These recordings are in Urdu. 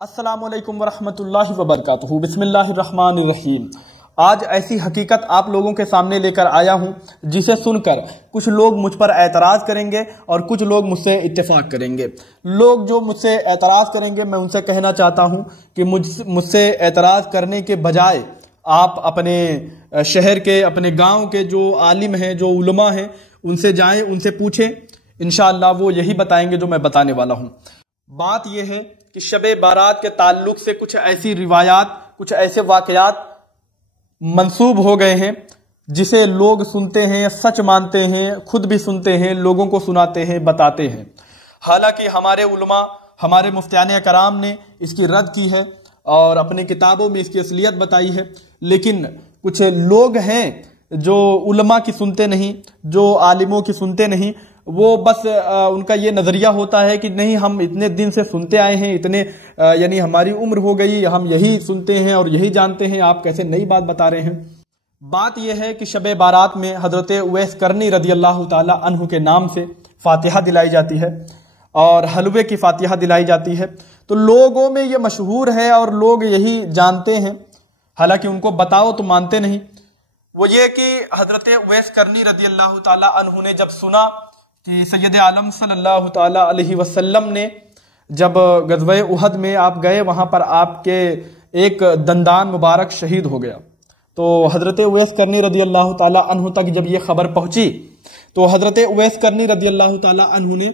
السلام علیکم ورحمۃ اللہ وبرکاتہ۔ بسم اللہ الرحمن الرحیم۔ آج ایسی حقیقت آپ لوگوں کے سامنے لے کر آیا ہوں جسے سن کر کچھ لوگ مجھ پر اعتراض کریں گے اور کچھ لوگ مجھ سے اتفاق کریں گے۔ لوگ جو مجھ سے اعتراض کریں گے میں ان سے کہنا چاہتا ہوں کہ مجھ سے اعتراض کرنے کے بجائے آپ اپنے شہر کے، اپنے گاؤں کے جو عالم ہیں، جو علماء ہیں، ان سے جائیں، ان سے پوچھیں، انشاءاللہ وہ یہی بتائیں گے جو میں بتانے والا ہوں۔ بات یہ ہے کہ شب بارات کے تعلق سے کچھ ایسی روایات، کچھ ایسے واقعات منسوب ہو گئے ہیں جسے لوگ سنتے ہیں، سچ مانتے ہیں، خود بھی سنتے ہیں، لوگوں کو سناتے ہیں، بتاتے ہیں۔ حالانکہ ہمارے علماء، ہمارے مفتیان کرام نے اس کی رد کی ہے اور اپنی کتابوں میں اس کی اصلیت بتائی ہے، لیکن کچھ لوگ ہیں جو علماء کی سنتے نہیں، جو عالموں کی سنتے نہیں، وہ بس ان کا یہ نظریہ ہوتا ہے کہ نہیں، ہم اتنے دن سے سنتے آئے ہیں، یعنی ہماری عمر ہو گئی، ہم یہی سنتے ہیں اور یہی جانتے ہیں، آپ کیسے نئی بات بتا رہے ہیں۔ بات یہ ہے کہ شب بارات میں حضرت اویس کرنی رضی اللہ تعالی عنہ کے نام سے فاتحہ دلائی جاتی ہے اور حلوے کی فاتحہ دلائی جاتی ہے، تو لوگوں میں یہ مشہور ہے اور لوگ یہی جانتے ہیں، حالانکہ ان کو بتاؤ تو مانتے نہیں۔ وہ یہ کہ حضرت اویس کرنی رضی اللہ تعالی عنہ نے جب سنا کہ سید عالم صلی اللہ تعالی علیہ وسلم نے جب غزوہ احد میں آپ گئے، وہاں پر آپ کے ایک دندان مبارک شہید ہو گیا، تو حضرت اویس کرنی رضی اللہ تعالی عنہ تک جب یہ خبر پہنچی تو حضرت اویس کرنی رضی اللہ تعالی عنہ نے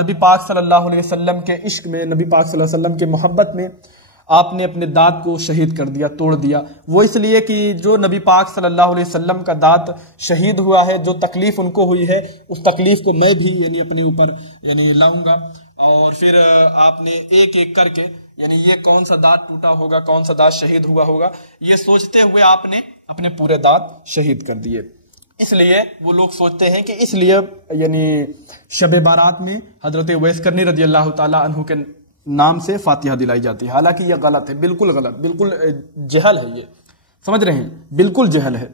نبی پاک صلی اللہ علیہ وسلم کے عشق میں، نبی پاک صلی اللہ علیہ وسلم کے محبت میں آپ نے اپنے دانت کو شہید کر دیا، توڑ دیا۔ وہ اس لیے کہ جو نبی پاک صلی اللہ علیہ وسلم کا دانت شہید ہوا ہے، جو تکلیف ان کو ہوئی ہے، اس تکلیف کو میں بھی اپنے اوپر لاؤں گا، اور پھر آپ نے ایک ایک کر کے یہ کون سا دانت ٹوٹا ہوگا، کون سا دانت شہید ہوا ہوگا، یہ سوچتے ہوئے آپ نے اپنے پورے دانت شہید کر دیے۔ اس لیے وہ لوگ سوچتے ہیں کہ اس لیے شب بارات میں حضرت اویس کرنی رضی اللہ تعالی عنہ کے نام سے فاتحہ دلائی جاتی ہے، حالانکہ یہ غلط ہے، بالکل غلط، بالکل جہل ہے، یہ سمجھ رہے ہیں، بالکل جہل ہے۔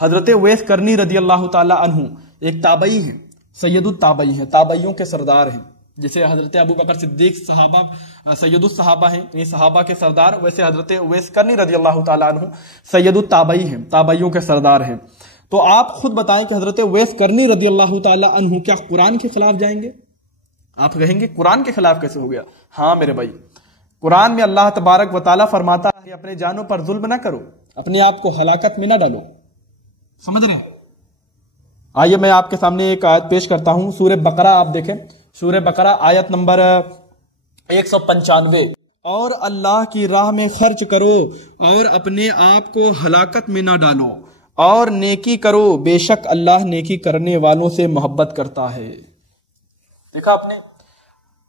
حضرت اویس کرنی رضی اللہ تعالی عنہ ایک تابعی ہیں، سید التابعی ہیں، تابعیوں کے سردار ہیں، جسے حضرت ابو بکر صدیق صحابہ سید الصحابہ ہیں، یہ صحابہ کے سردار، ویسے حضرت اویس کرنی رضی اللہ تعالی عنہ سید التابعی ہیں، تابعیوں کے سردار ہیں۔ تو آپ خود بتائیں کہ حضرت اویس کرنی رضی اللہ تعالی عنہ کیا قرآن کے خلاف جائیں گے؟ آپ کہیں گے قرآن کے خلاف کیسے ہو گیا؟ ہاں میرے بھائی، قرآن میں اللہ تبارک و تعالیٰ فرماتا ہے اپنے جانوں پر ظلم نہ کرو، اپنے آپ کو ہلاکت میں نہ ڈالو، سمجھ رہے ہیں؟ آئیے میں آپ کے سامنے ایک آیت پیش کرتا ہوں، سورہ بقرہ آپ دیکھیں، سورہ بقرہ آیت نمبر 195، اور اللہ کی راہ میں خرچ کرو اور اپنے آپ کو ہلاکت میں نہ ڈالو اور نیکی کرو، بے شک اللہ نیکی کرنے والوں سے محبت کرتا ہے۔ دیکھا آپ نے،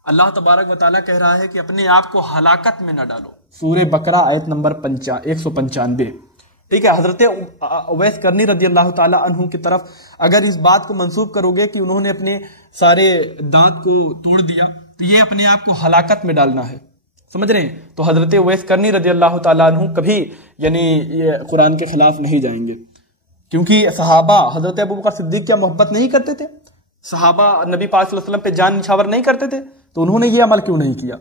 اللہ تبارک و تعالیٰ کہہ رہا ہے کہ اپنے آپ کو ہلاکت میں نہ ڈالو، سورہ بقرہ آیت نمبر 195۔ ٹھیک ہے، حضرت اویس کرنی رضی اللہ تعالیٰ عنہ کی طرف اگر اس بات کو منسوب کرو گے کہ انہوں نے اپنے سارے دانت کو توڑ دیا تو یہ اپنے آپ کو ہلاکت میں ڈالنا ہے، سمجھ رہے ہیں؟ تو حضرت اویس کرنی رضی اللہ تعالیٰ عنہ کبھی یہ قرآن کے خلاف نہیں جائیں گے، کیونکہ صحابہ حضرت ابو بکر صدیق کیا محبت نہیں کرتے تھے؟ صحابہ نبی پاک صلی اللہ علیہ وسلم پہ جان نچھاور نہیں کرتے تھے؟ تو انہوں نے یہ عمل کیوں نہیں کیا؟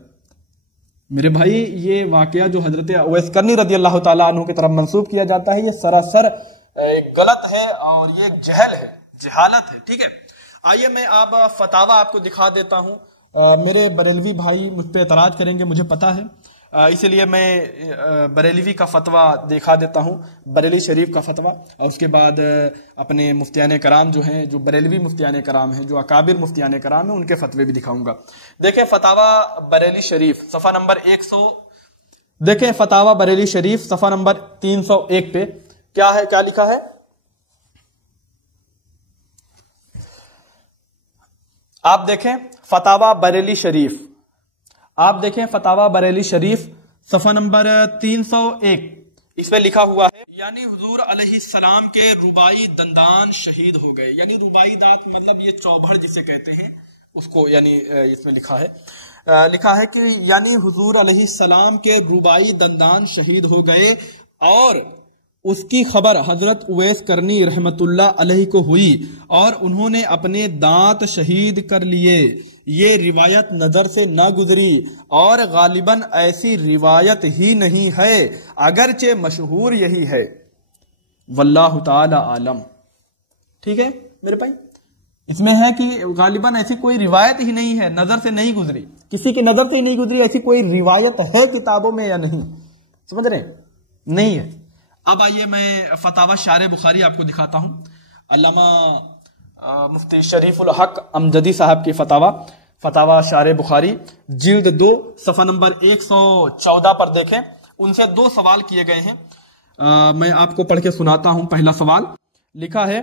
میرے بھائی، یہ واقعہ جو حضرت اویس کرنی رضی اللہ تعالیٰ عنہ کی طرف منسوب کیا جاتا ہے، یہ سراسر غلط ہے اور یہ جہل ہے، جہالت ہے۔ ٹھیک ہے، آئیے میں فتاوی آپ کو دکھا دیتا ہوں۔ میرے بریلوی بھائی مجھ پہ اعتراض کریں گے، مجھے پتا ہے، اسی لیے میں بریلوی کا فتویٰ دکھا دیتا ہوں، بریلی شریف کا فتویٰ، اور اس کے بعد اپنے مفتیان کرام جو ہیں، جو بریلوی مفتیان کرام ہیں، جو اکابر مفتیان کرام ہیں، ان کے فتوے بھی دکھاؤں گا۔ دیکھیں فتاوی بریلی شریف صفحہ نمبر 100، دیکھیں فتاوی بریلی شریف صفحہ نمبر 301 پہ کیا ہے، کیا لکھا ہے؟ آپ دیکھیں فتاوی بریلی شریف، آپ دیکھیں فتاوی بریلی شریف صفحہ نمبر 301، اس پہ لکھا ہوا ہے یعنی حضور علیہ السلام کے رباعی دندان شہید ہو گئے، یعنی رباعی دانت مطلب یہ چوبھڑ جسے کہتے ہیں اس کو، اس میں لکھا ہے کہ یعنی حضور علیہ السلام کے رباعی دندان شہید ہو گئے، اور اس کی خبر حضرت اویس کرنی رحمت اللہ علیہ کو ہوئی اور انہوں نے اپنے دانت شہید کر لیے، یہ روایت نظر سے نہ گزری اور غالباً ایسی روایت ہی نہیں ہے، اگرچہ مشہور یہی ہے، واللہ تعالی عالم۔ ٹھیک ہے میرے بھائی، اس میں ہے کہ غالباً ایسی کوئی روایت ہی نہیں ہے، نظر سے نہیں گزری، کسی کی نظر سے ہی نہیں گزری، ایسی کوئی روایت ہے کتابوں میں یا نہیں، سمجھ رہے ہیں؟ نہیں ہے۔ اب آئیے میں فتاوی شارح بخاری آپ کو دکھاتا ہوں، علامہ مفتی شریف الحق امجدی صاحب کی فتاوی شارح بخاری جلد 2 صفحہ نمبر 114 پر دیکھیں، ان سے 2 سوال کیے گئے ہیں، میں آپ کو پڑھ کے سناتا ہوں۔ پہلا سوال لکھا ہے،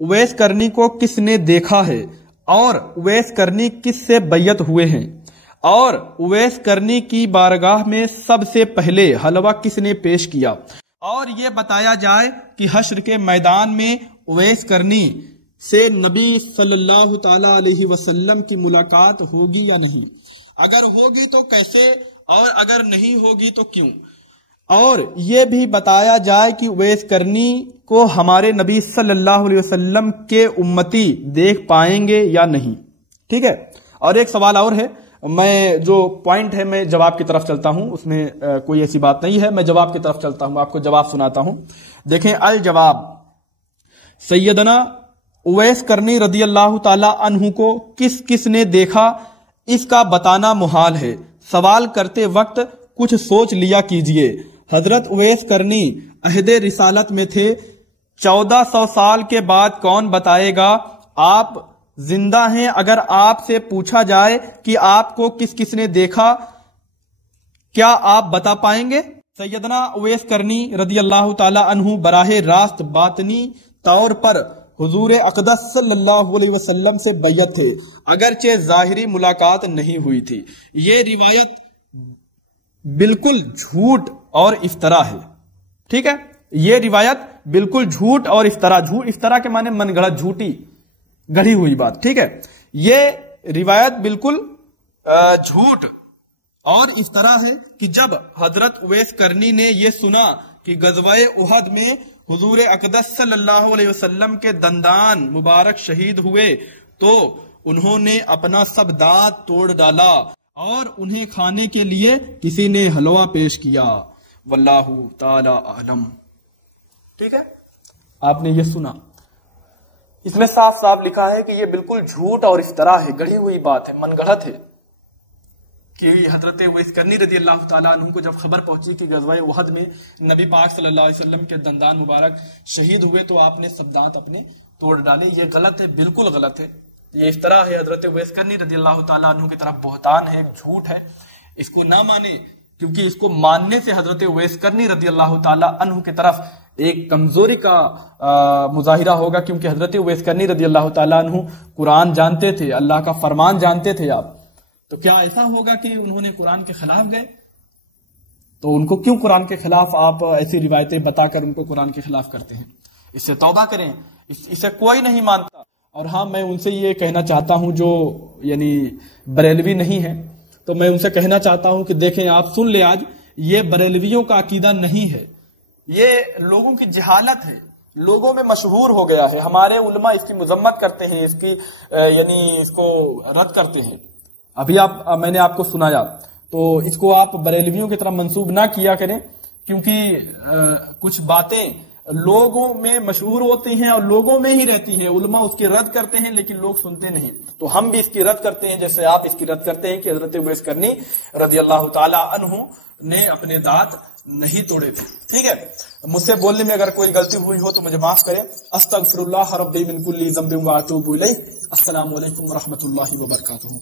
اویس کرنی کو کس نے دیکھا ہے اور اویس کرنی کس سے بیعت ہوئے ہیں، اور اویس کرنی کی بارگاہ میں سب سے پہلے حلوہ کس نے پیش کیا، اور یہ بتایا جائے کہ حشر کے میدان میں اویس کرنی سے نبی صلی اللہ تعالی علیہ وسلم کی ملاقات ہوگی یا نہیں، اگر ہوگی تو کیسے، اور اگر نہیں ہوگی تو کیوں، اور یہ بھی بتایا جائے کہ اویس کرنی کو ہمارے نبی صلی اللہ علیہ وسلم کے امتی دیکھ پائیں گے یا نہیں۔ ٹھیک ہے، اور ایک سوال اور ہے، میں جو پوائنٹ ہے میں جواب کی طرف چلتا ہوں، اس میں کوئی ایسی بات نہیں ہے، میں جواب کی طرف چلتا ہوں، آپ کو جواب سناتا ہوں۔ دیکھیں الجواب، سیدنا اویس کرنی رضی اللہ تعالی عنہ کو کس کس نے دیکھا اس کا بتانا محال ہے، سوال کرتے وقت کچھ سوچ لیا کیجئے۔ حضرت اویس کرنی عہد رسالت میں تھے، 1400 سال کے بعد کون بتائے گا، آپ زندہ ہیں، اگر آپ سے پوچھا جائے کہ آپ کو کس کس نے دیکھا کیا آپ بتا پائیں گے؟ سیدنا اویس کرنی رضی اللہ تعالی عنہ براہ راست باطنی طور پر حضور اقدس صلی اللہ علیہ وسلم سے بیعت تھے، اگرچہ ظاہری ملاقات نہیں ہوئی تھی۔ یہ روایت بالکل جھوٹ اور افطرا ہے۔ ٹھیک ہے، یہ روایت بالکل جھوٹ اور افطرا، افطرا کے معنی من گھڑت، جھوٹی گڑھی ہوئی بات۔ ٹھیک ہے، یہ روایت بالکل جھوٹ اور افطرا ہے کہ جب حضرت اویس کرنی نے یہ سنا کہ غزوہ احد میں حضور اقدس صلی اللہ علیہ وسلم کے دندان مبارک شہید ہوئے تو انہوں نے اپنا سب دانت توڑ ڈالا اور انہیں کھانے کے لیے کسی نے حلوہ پیش کیا، واللہ تعالی اعلم۔ ٹھیک ہے، آپ نے یہ سنا، اس میں صاف صاف لکھا ہے کہ یہ بالکل جھوٹ اور افطرا ہے، گڑھی ہوئی بات ہے، من گڑھت ہے کہ حضرت اویس کرنی رضی اللہ تعالیٰ عنہ کو جب خبر پہنچی کہ غزوہ احد میں نبی پاک صلی اللہ علیہ وسلم کے دندان مبارک شہید ہوئے تو آپ نے سب دانت اپنے توڑ ڈالے، یہ غلط ہے، بالکل غلط ہے، یہ افطرا ہے، حضرت اویس کرنی رضی اللہ تعالیٰ عنہ کی طرف بہتان ہے، جھوٹ ہے، اس کو نہ مانے، کیونکہ اس کو ماننے سے حضرت اویس کرنی رضی اللہ تعالیٰ عنہ کی طرف ایک کمزوری کا مظاہرہ ہوگا، کیونکہ حضرت اویس کرنی رضی اللہ تعالیٰ عنہ قرآن جانتے تھے، اللہ کا فرمان جانتے تھے آپ، تو کیا ایسا ہوگا کہ انہوں نے قرآن کے خلاف گئے؟ تو ان کو کیوں قرآن کے خلاف آپ ایسی روایتیں بتا کر ان کو قرآن کے خلاف کرتے ہیں؟ اس سے توبہ کریں، اسے کوئی نہیں مانتا۔ اور ہاں، میں ان سے یہ کہنا چاہتا ہوں جو یعنی بریلوی نہیں ہے، تو میں ان سے کہنا چاہتا ہوں کہ دیکھیں، آپ سن لیں، آج یہ بریلویوں کا عقیدہ نہیں ہے، یہ لوگوں کی جہالت ہے، لوگوں میں مشہور ہو گیا ہے، ہمارے علماء اس کی مذمت کرتے ہیں، اس کی یعنی اس کو رد کرتے ہیں۔ ابھی میں نے آپ کو سنایا، تو اس کو آپ بریلویوں کی طرح منسوب نہ کیا کریں، کیونکہ کچھ باتیں لوگوں میں مشہور ہوتی ہیں اور لوگوں میں ہی رہتی ہیں، علماء اس کی رد کرتے ہیں لیکن لوگ سنتے نہیں، تو ہم بھی اس کی رد کرتے ہیں جیسے آپ اس کی رد کرتے ہیں کہ حضرت اویس کرنی رضی اللہ تعالی عنہ نے اپنے دانت نہیں توڑے تھے۔ ٹھیک ہے، مجھ سے بولنے میں اگر کوئی غلطی ہوئی ہو تو مجھے معاف کریں، استغفر اللہ ربی من کل ذنب واتوب الیہ۔ السلام علیکم ورحمۃ اللہ وبرکاتہ۔